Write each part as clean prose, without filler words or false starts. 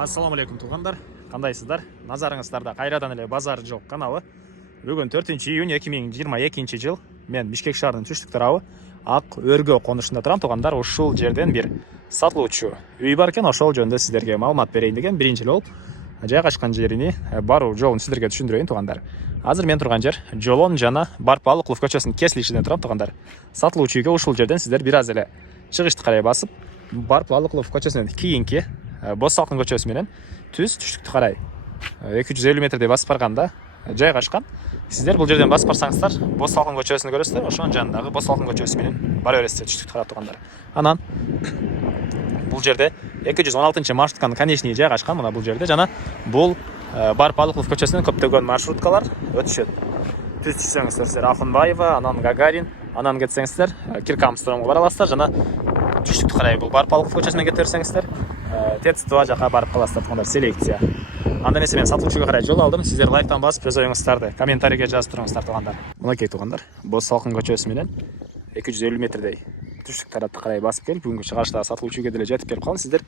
Ассаламу алейкум туғандар, қандайсыздар? Назарыңыздарда қайрадан эле базар жол каналы. Бүгін 4 июнь 2022 жыл. Мен Бишкек шаарынын түштүк тарабы Ак Өргө конушунда турам туғандар. Ушул жерден бир сатылуучу үй бар экен, ошол жөнүндө сиздерге маалымат берейин деген биринчи болуп жайгашкан жерини, баруу жолун сиздерге түшүндүрөйүн туғандар. Азыр мен турган жер Жолон жана Барпалыклов көчөсүнүн кесилишинде турам туғандар. Сатылуучу үйгө ушул жерден сиздер бир аз эле чыгышты карай басып, Барпалыклов көчөсүнөн кийинки Бос Салкын көчөсү менен түштүктү карай 250 метрдей басып барганда жайгашкан. Сиздер бул жерден басып барсаңыздар, Бос Салкын көчөсүн көрөсүздөр, ошонун жанындагы Бос Салкын көчөсү менен бара бересиздер түштүктү карап тургандар. Анан бул жерде 216 маршрутканын конечный жайгашкан. Мына бул жерде жана бул Барпалыклов көчөсүнөн көптөгөн маршруткалар өтүшөт. Түз түшсөңүздөр сиздер Акунбаева, анан Гагарин, анан кетсеңиздер Киркамстромго бара аласыздар жана түштүктү карай бул Барпалыклов көчөсүнөн кете берсеңиздер Тецтова жака барып каласыздар тугандар, селекция. Анда эмесе мен сатылуучуга карай жол алдым. Сиздер лайктан басып өз оюңуздарды комментарийге жазып туруңуздар тугандар. Мынакей тугандар, Бос Салкын көчөсү менен 250 метрдей түштүк тарапты карай басып келип, бүгүнкү чыгыштагы сатылуучуга деле жетип келип калдым. Сиздер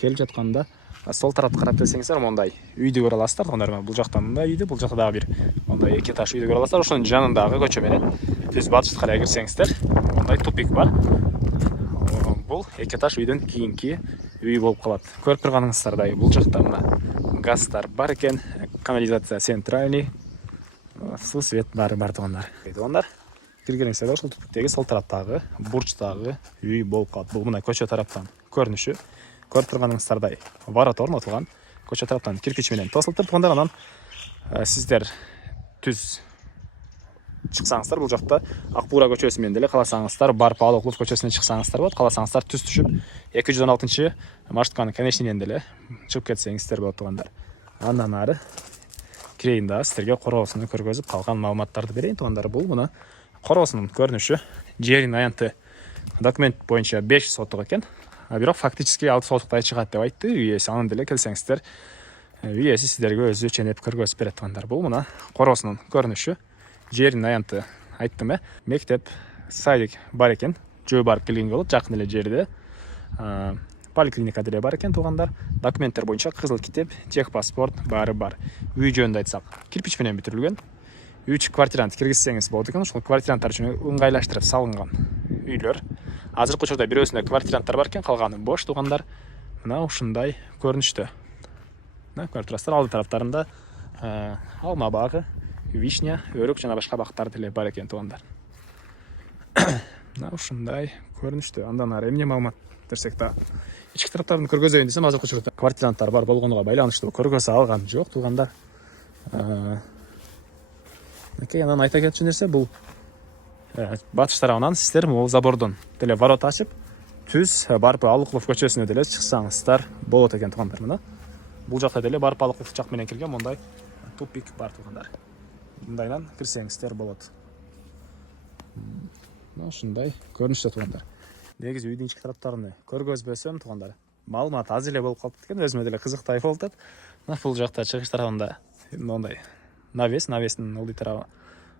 келип жатканда сол тарапты карап келсеңиздер, мондай үйдү көрө аласыздар тугандар. Бул жакта мындай үйдү, бул жакта дагы бир мондай 2 этаж үйдү көрө аласыздар. Ошонун жанындагы көчө менен түз батышты карай кирсеңиздер, мондай тупик бар. Бул 2 этаж үйдөн кийинки үй болуп калат. Көрүп турганыңыздардай, бул жакта мына газдар бар экен, канализация центральный, суу свет бар тугандар. Тугандар, киргенingizде ошол тупиктеги сол тараптагы бурчтагы үй болуп калат. Бул мына көчө тараптан көрүнүшү. Көрүп турганыңыздардай, ворот орнотулган, көчө тараптан кирпич менен тосулуп тугандар. Анан сиздер түз чыксаңыздар, бул жакта Акбуура көчөсү менен деле кааласаңыздар Барпалыклов көчөсүнөн чыксаңыздар болот. Кааласаңыздар түз түшүп 216 маршрутканын конечныйнен деле чыгып кетсеңиздер болот тугандар. Андан ары кирейин да сиздерге короосуну көргөзүп калган маалыматтарды берейин тугандар. Бул мына короосунун көрүнүшү. Жердин аянты документ боюнча 5 сотук экен. Бирок фактически 6 сотуктай чыгат деп айтты үй ээси. Анын деле келсеңиздер үй ээси сиздерге өзү ченеп көргөзүп берет тугандар. Бул мына короосунун көрүнүшү. Жердин аянты айттым мектеп, садик бар экен. Жөө барып келгенге болот. Жакын эле жерде поликлиника деле бар экен тугандар. Документтер боюнча кызыл китеп, техпаспорт баары бар. Үй жөнүндө айтсак, кирпич менен бүтүрүлгөн. 3 квартирант киргизсеңиз болот экен. Ошол квартиранттар үчүн ыңгайлаштырып салынган үйлөр. Азыркы учурда бирөөсүндө квартиранттар бар экен, калганы бош тугандар. Мына ушундай көрүнүштө. Мына көрүп турасыздар, алды тараптарында алма багы, вишня, өрүк жана башка бактар деле бар экен тугандар. Мына ушундай көрүнүштө. Андан ары эмне маалымат берсек да ички тараптарын көргөзөйүн десем, азыркы учурда квартиранттар бар болгонуга байланыштуу көргөзө алган жок тугандар. Анан айта кетчү нерсе, бул батыш тарабынан сиздер могул забордон деле ворот ачып, түз Барпалыклов көчөсүнө деле чыксаңыздар болот экен тугандар. Мына бул жакта деле Барпалыклов жак менен кирген мондай тупик бар тугандар. Мындайдан кирсеңиздер болот. Ушундай көрүнүштө тугандар. Негизи үйдүн ички тараптарын көргөзбөсөм тугандар, маалымат аз эле болуп калып экен, өзүмө деле кызыктай болуп атат. Бул жакта чыгыш тарабында мондай навестин ылдый тарабы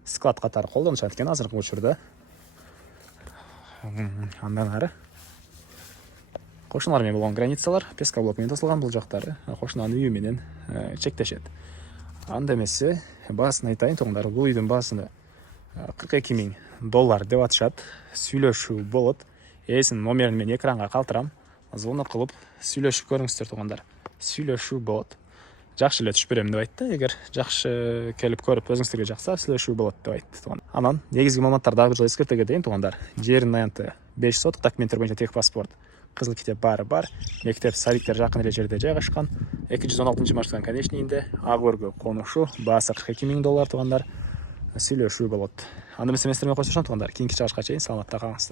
склад катары колдонушат экен азыркы учурда. Андан ары кошуналар менен болгон границалар пескоблок менен тосулган. Бул жактары кошунанын үйү менен чектешет. Анда эмесе баасын айтайын тугандар. Бул үйдүн баасыны $42,000 деп атышат. Сүйлөшүү болот. Ээсинин номерин мен экранга калтырам. Звонок кылып сүйлөшүп көрүңүздөр тугандар. Сүйлөшүү болот. Жакшы эле түшүп берем деп айтты. Эгер жакшы келип көрүп өзүңүздөргө жакса сүйлөшүү болот деп айтты туган. Анан негизги маалыматтарды дагы бир жолу эскерте кетейин тугандар. Жердин аянты 5 сотук, документтер боюнча техпаспорт, кызыл китеп баары бар. Мектеп, садиктер жакын эле жерде жайгашкан. 216 маршруттун конечныйинде Ак Өргө конушу, баасы $42,000 тугандар. Сүйлөшүү болот. Анда эмесе мен сиздер менен коштошом тугандар. Кийинки чыгышка чейин саламатта калыңыздар.